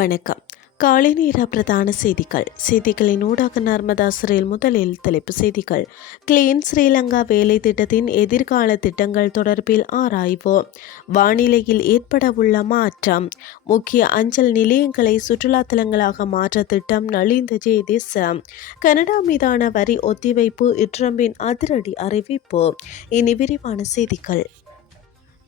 வணக்கம். காலை நேர பிரதான செய்திகள். செய்திகளின் ஊடாக நர்மதா சிறையில் முதலில் தலைப்பு செய்திகள். கிளீன் ஸ்ரீலங்கா வேலை திட்டத்தின் எதிர்கால திட்டங்கள் தொடர்பில் ஆராய்வு. வானிலையில் ஏற்படவுள்ள மாற்றம். முக்கிய அஞ்சல் நிலையங்களை சுற்றுலா தலங்களாக மாற்ற திட்டம் நலிந்த ஜெயதேச கனடா மீதான வரி ஒத்திவைப்பு இட்ரம்பின் அதிரடி அறிவிப்பு. இனி விரிவான செய்திகள்.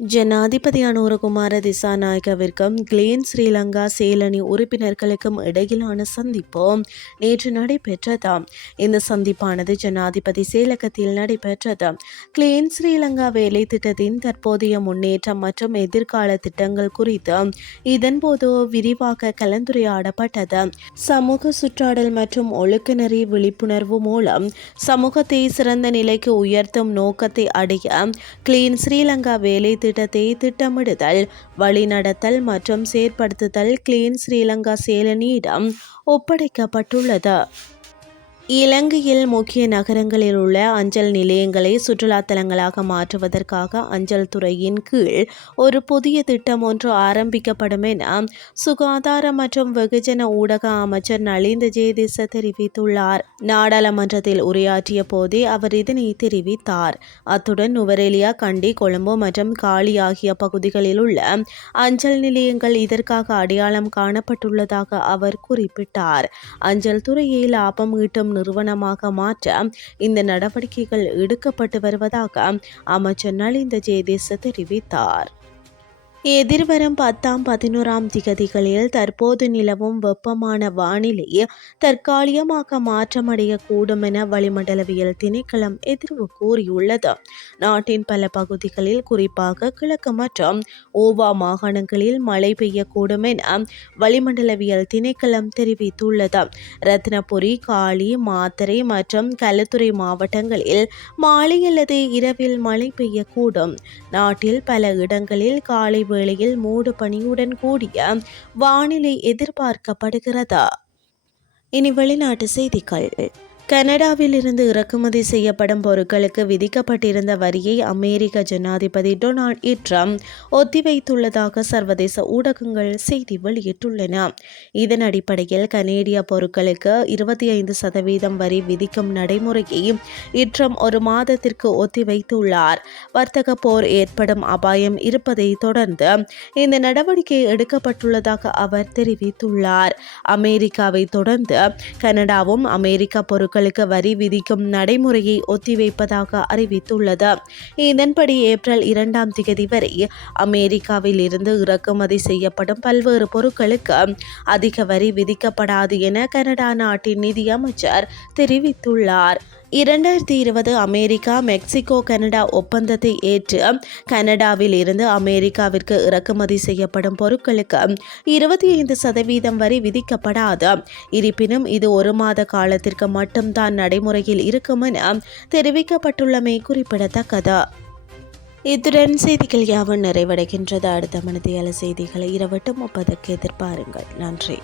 ஜனாதிபதியான குமார திசாநாயகவிற்கும் கிளேன் ஸ்ரீலங்கா சேலனி உறுப்பினர்களுக்கும் இடையிலான சந்திப்பு நேற்று நடைபெற்றது. இந்த சந்திப்பானது ஜனாதிபதி செயலகத்தில் நடைபெற்றது. கிளேன் ஸ்ரீலங்கா வேலை திட்டத்தின் தற்போதைய முன்னேற்றம் மற்றும் எதிர்கால திட்டங்கள் குறித்து இதன்போது விரிவாக கலந்துரையாடப்பட்டது. சமூக சுற்றாடல் மற்றும் ஒழுக்கநெறி விழிப்புணர்வு மூலம் சமூகத்தை சிறந்த நிலைக்கு உயர்த்தும் நோக்கத்தை அடைய கிளீன் ஸ்ரீலங்கா வேலை திட்டத்தை திட்டமிடுதல் வழிநடத்தல் மற்றும் செயற்படுத்துதல் கிளீன் ஸ்ரீலங்கா சேலனியிடம் ஒப்படைக்கப்பட்டுள்ளது. இலங்கையில் முக்கிய நகரங்களில் உள்ள அஞ்சல் நிலையங்களை சுற்றுலா தலங்களாக மாற்றுவதற்காக அஞ்சல் துறையின் கீழ் ஒரு புதிய திட்டம் ஒன்று ஆரம்பிக்கப்படும் என சுகாதார மற்றும் வெகுஜன ஊடக அமைச்சர் நலிந்த ஜெயதிச தெரிவித்துள்ளார். நாடாளுமன்றத்தில் உரையாற்றிய போதே அவர் இதனை தெரிவித்தார். அத்துடன் நுவரெலியா கண்டி கொழும்பு மற்றும் காலி ஆகிய பகுதிகளில் உள்ள அஞ்சல் நிலையங்கள் இதற்காக அடையாளம் காணப்பட்டுள்ளதாக அவர் குறிப்பிட்டார். அஞ்சல் துறையை லாபம் ஈட்டும் நிறுவனமாக மாற்ற இந்த நடவடிக்கைகள் எடுக்கப்பட்டு வருவதாக அமைச்சர் நலிந்த ஜெயதேச தெரிவித்தார். எதிர்வரும் பத்தாம் பதினோராம் திகதிகளில் தற்போது நிலவும் வெப்பமான வானிலை தற்காலிகமாக மாற்றமடையக்கூடும் என வளிமண்டலவியல் திணைக்களம் எதிர்வு கூறியுள்ளது. நாட்டின் பல பகுதிகளில் குறிப்பாக கிழக்கு மற்றும் ஓவா மாகாணங்களில் மழை பெய்யக்கூடும் என வளிமண்டலவியல் திணைக்களம் தெரிவித்துள்ளது. ரத்னபுரி காளி மாத்தரை மற்றும் கலத்துறை மாவட்டங்களில் மாலை அல்லது இரவில் மழை பெய்யக்கூடும். நாட்டில் பல இடங்களில் காலை வேளையில் மூடு பணியுடன் கூடிய வானிலை எதிர்பார்க்கப்படுகிறது? இனி வெளிநாட்டு செய்திகள். கனடாவில் இருந்து இறக்குமதி செய்யப்படும் பொருட்களுக்கு விதிக்கப்பட்டிருந்த வரியை அமெரிக்க ஜனாதிபதி டொனால்ட் ட்ரம்ப் ஒத்திவைத்துள்ளதாக சர்வதேச ஊடகங்கள் செய்தி வெளியிட்டுள்ளன. இதன் அடிப்படையில் கனேடிய பொருட்களுக்கு இருபத்தி ஐந்து சதவீதம் வரி விதிக்கும் நடைமுறையை இட்ரம் ஒரு மாதத்திற்கு ஒத்திவைத்துள்ளார். வர்த்தக போர் ஏற்படும் அபாயம் இருப்பதை தொடர்ந்து இந்த நடவடிக்கை எடுக்கப்பட்டுள்ளதாக அவர் தெரிவித்துள்ளார். அமெரிக்காவை தொடர்ந்து கனடாவும் அமெரிக்க பொருட்கள் பொருட்களுக்கு வரி விதிக்கும் நடைமுறையை ஒத்திவைப்பதாக அறிவித்துள்ளது. இதன்படி ஏப்ரல் இரண்டாம் தேதி வரை அமெரிக்காவில் இருந்து இறக்குமதி செய்யப்படும் பல்வேறு பொருட்களுக்கு அதிக வரி விதிக்கப்படாது என கனடா நாட்டின் நிதியமைச்சர் தெரிவித்துள்ளார். இரண்டாயிரத்தி இருபது அமெரிக்கா மெக்சிகோ கனடா ஒப்பந்தத்தை ஏற்று கனடாவில் இருந்து அமெரிக்காவிற்கு இறக்குமதி செய்யப்படும் பொருட்களுக்கு இருபத்தி ஐந்து சதவீதம் வரி விதிக்கப்படாது. இருப்பினும் இது ஒரு மாத காலத்திற்கு மட்டும்தான் நடைமுறையில் இருக்கும் என தெரிவிக்கப்பட்டுள்ளமை குறிப்பிடத்தக்கது. இத்துடன் செய்திகள் யாவும் நிறைவடைகின்றது. அடுத்த மனதியால செய்திகளை இரவட்டு முப்பதுக்கு எதிர்பாருங்கள். நன்றி.